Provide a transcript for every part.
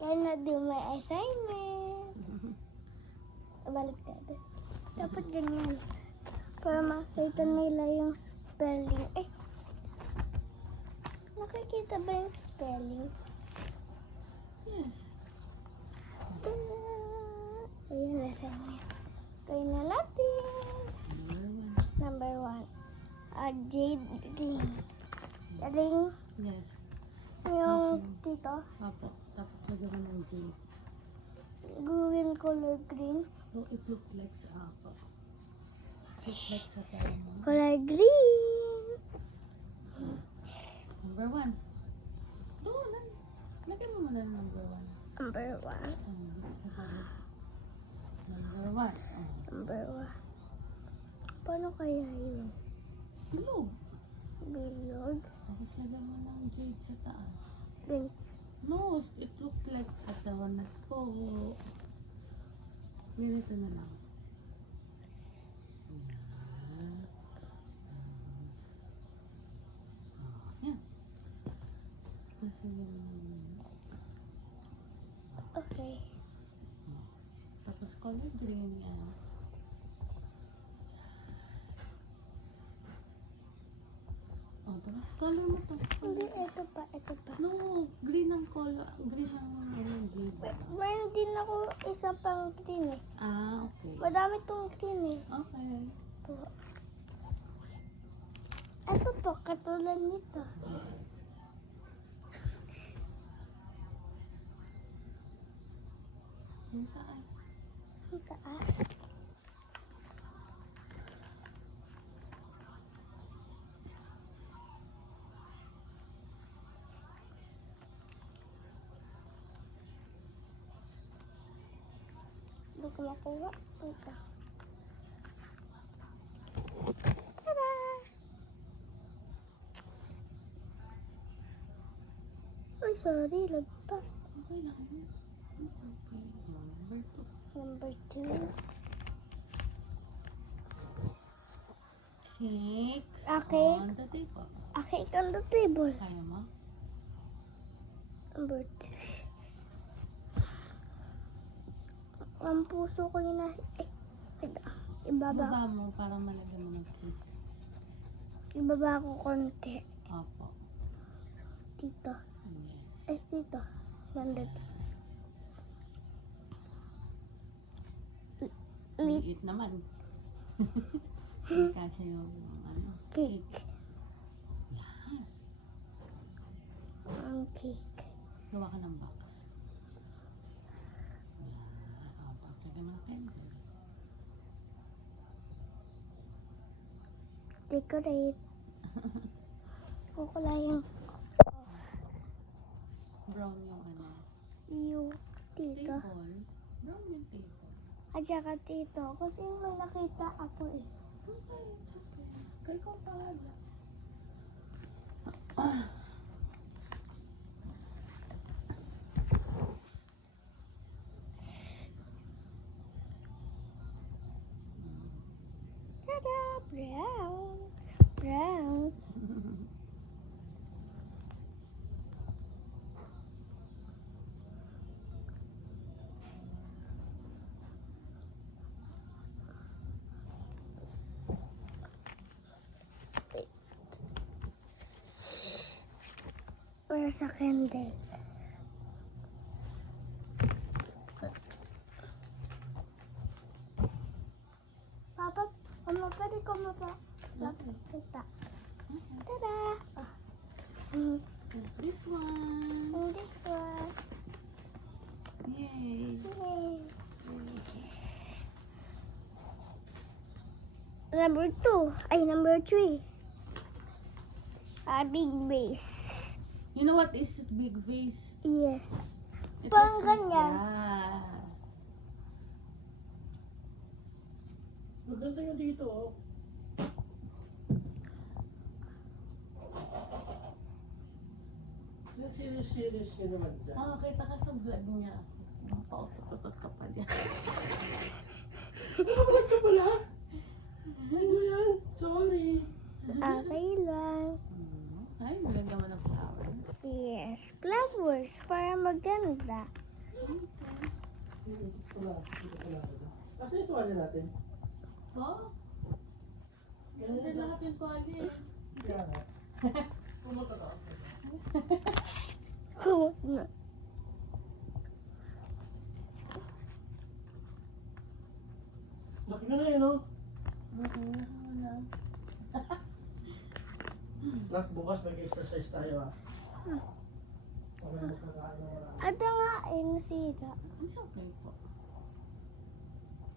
Kaya na do my assignment. Baliktad. Dapat ganyan. Para makita nila yung spelling. Nakikita ba yung spelling? Yes. Ayan, assignment. Kaya na natin. Number 1. Jade ring. Ring. Yes. Yung dito. Apo. Tapos lagyan mo ng jade. Green color green. So, it looks like sa apo. It looks like sa tayo mo. Color green. Number 1. Doon. Lagyan mo muna ng number 1. Number 1. Number 1. Number 1. Paano kaya yun? Bilog. Bilog. Tapos lagyan mo ng jade sa taas. Pink. No, it looks like katawan na to. Ganito na lang. Yan. Kasi Okay. tapos color green yan. Oh, tapos color mo to. Hindi, ito pa. No, green ang color. Green ang jade. Mayroon din ako isa pang green eh. Ah, okay. Madami tong green eh. Okay. Ito po, katulad nito. Yung taas. Ang taas. Hindi ko makuha. Ito. Tada! Ay, sorry. Lagpas. Okay lang. It's okay. Number 2. Number 2. Cake. Okay. On the table. Okay, on the table. Kaya mo? Number 3. Ang puso ko yun na... ibaba. Baba mo para malagyan mo ng cake. Ibaba ko konti. Opo. Dito. Yes. Dito. Nandito. Liit naman. Kasi yung ano, Cake. Yan. Ang cake. Gawa ka ng box. Yan. O, tapos lagyan mo ng candle. Decorate. Kukulayang Brown yung ano. yung dito. Table. Brown yung table. At saka dito. Kasi may nakita ako eh. Okay, it's okay. Kaya ikaw pahala. Tada! Brown. Brown. Para sa candle. Papa, mama, pwede ko kita. Tada! This one. And this one. Yay. Yay. Number 2. Ay, number 3. A big vase. You know what is big vase? Yes. It Parang looks like- ganyan. Yeah. Maganda nga dito, oh. Serious yun naman dyan. Kita ka sa vlog niya. Pautot-utot ka pa dyan. Ano ka pala? Ano yan? Sorry. Okay lang. Ay, maganda mo ng flower. Yes, flowers para maganda. Wala. Kasi ito ano natin. Oh, Ganun hindi lahat yung tuwali eh. Kaya nga. Pumunta ka. Kumot na. Laki ka na yun, no? Wala. Nak, bukas mag-exercise tayo, ah. Para makakain ng marami. At nga ay nasira. It's okay po.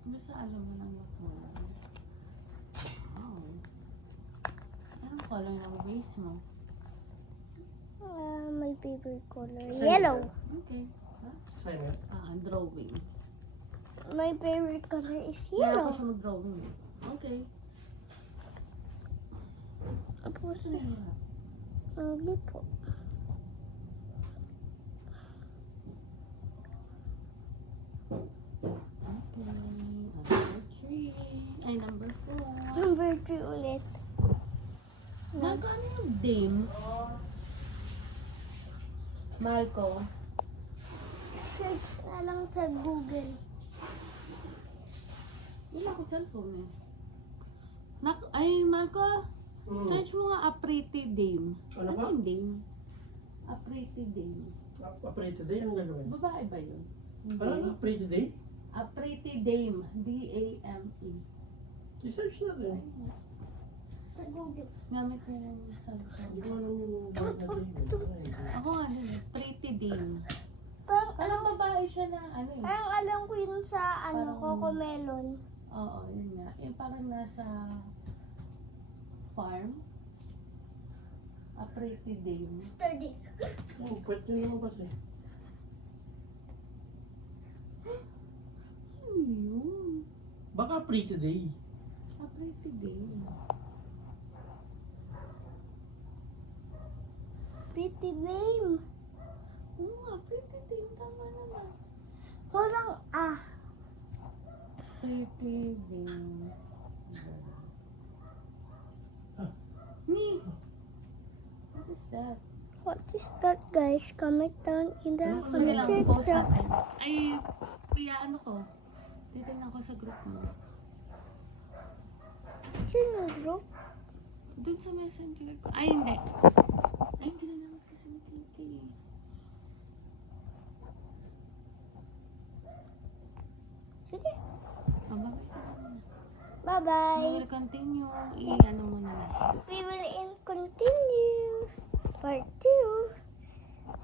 Basta alam mo lang magmula. Wow. Anong color ng base mo? My favorite color, yellow. Okay. Assignment. Drawing. My favorite color is Kaya ako yellow. siya mag-drawing. Okay. Tapos, Gusto na hirap. hindi po. Okay. Number 3. Ay, number 4. Number 3 ulit. Malco, ano yung dame? Malco. Search na lang sa Google. Wala ko cellphone eh. Ay, Malco. Search mo nga a pretty dame. Ano ba? yung dame? A pretty dame. Pray today, anong gagawin? Babae ba yun? Ano na? Pray today? A pretty dame. D-A-M-E. I-search natin. Sa Google. Gamit ko yung Hindi cellphone. ko alam yung word na day. Ako nga din eh. Pretty dame. Parang, Anong babae siya na ano eh? parang alam ko yun sa Parang- Cocomelon. Oo, yun nga. Eh, parang nasa farm. A pretty dame. Sturdy. Oh, pwede nyo naman kasi. Ano yun? Baka pray today. A pretty dame. Pretty name. Oo nga, pretty dame. Tama naman. Walang Pretty dame. Me. What is that? What is that, guys? Comment down in the Ano comment lang section. post natin. Ay, kaya ano ko? Titignan ko sa group mo. Sino group? Doon sa messenger ko. Ay, hindi. Ay, hindi na naman kasi ni Kiki. Sige. Babay ka na. We Bye-bye. will continue. I-ano mo na lang. We will continue. Part